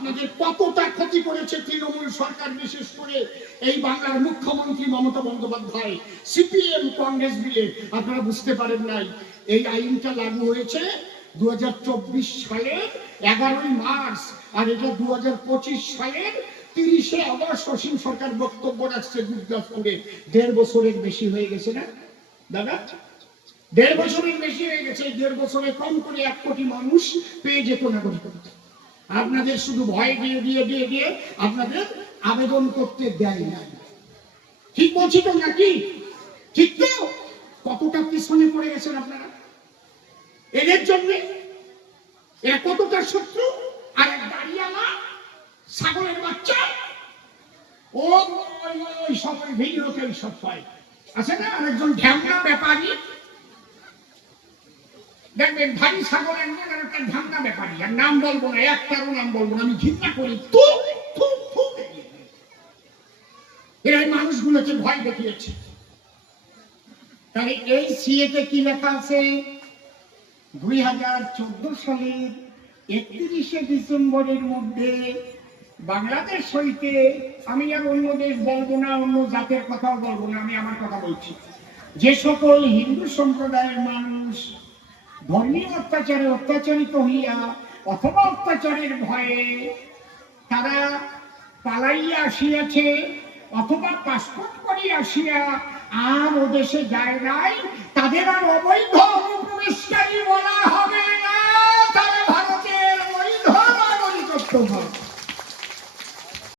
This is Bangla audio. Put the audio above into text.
আপনাদের কতটা ক্ষতি করেছে তৃণমূল সরকার, বিশেষ করে এই বাংলার মুখ্যমন্ত্রী মমতা বন্দ্যোপাধ্যায় সিপিএম কংগ্রেস মিলে, আপনারা বুঝতে পারেন নাই। এই আইনটা লাগু হয়েছে 2024 সালের 11ই মার্চ, আর এটা 2025 সালের 30শে আগস্ট অসীম সরকার বক্তব্য রাখছে গুরদাসপুরে। 1.5 বছরের বেশি হয়ে গেছে না দাদা? 1.5 বছরের বেশি হয়ে গেছে। 1.5 বছরে কম করে 1 কোটি মানুষ পেয়ে যেত নাগরিকত্ব। আপনাদের শুধু ভয় দিয়ে দিয়ে দিয়ে দিয়ে আপনাদের আবেদন করতে দেয় না। ঠিক বলছি তো নাকি? ঠিক তো? কতটা পিছনে পড়ে গেছেন আপনারা এদের জন্য? এরা কতটা শত্রু। আর এক দাঁড়িয়ালা ছাগলের বাচ্চা, ও ওই সকল ভিডিওতে সব পায় আছে না। আরেকজন ঢ্যামনা ব্যাপারী, দেখবেন ভারী ছাগলের নাম, আর একটা ঢ্যামনা ব্যাপারী, আর নাম বলবো না, একটারও নাম বলবো না, আমি ঘৃণা করি। এরা মানুষগুলোকে ভয় দেখিয়েছে। তাহলে এই সিএতে কি লেখা আছে? 2014 সালের 31শে ডিসেম্বরের মধ্যে বাংলাদেশ হইতে, আমি আর অন্য দেশ বলবো না, অন্য জাতের কথাও বলবো না, আমি আমার কথা বলছি, যে সকল হিন্দু সম্প্রদায়ের মানুষ ধর্মীয় অত্যাচারে অত্যাচারিত হইয়া অথবা অত্যাচারের ভয়ে তারা পালাইয়া আসিয়াছে অথবা পাসপোর্ট করিয়া আসিয়া আর ও দেশে যায় নাই, তাদের আর অবৈধ অনুপ্রবেশকারী বলা হবে না, তারা ভারতের বৈধ নাগরিকত্ব হবে।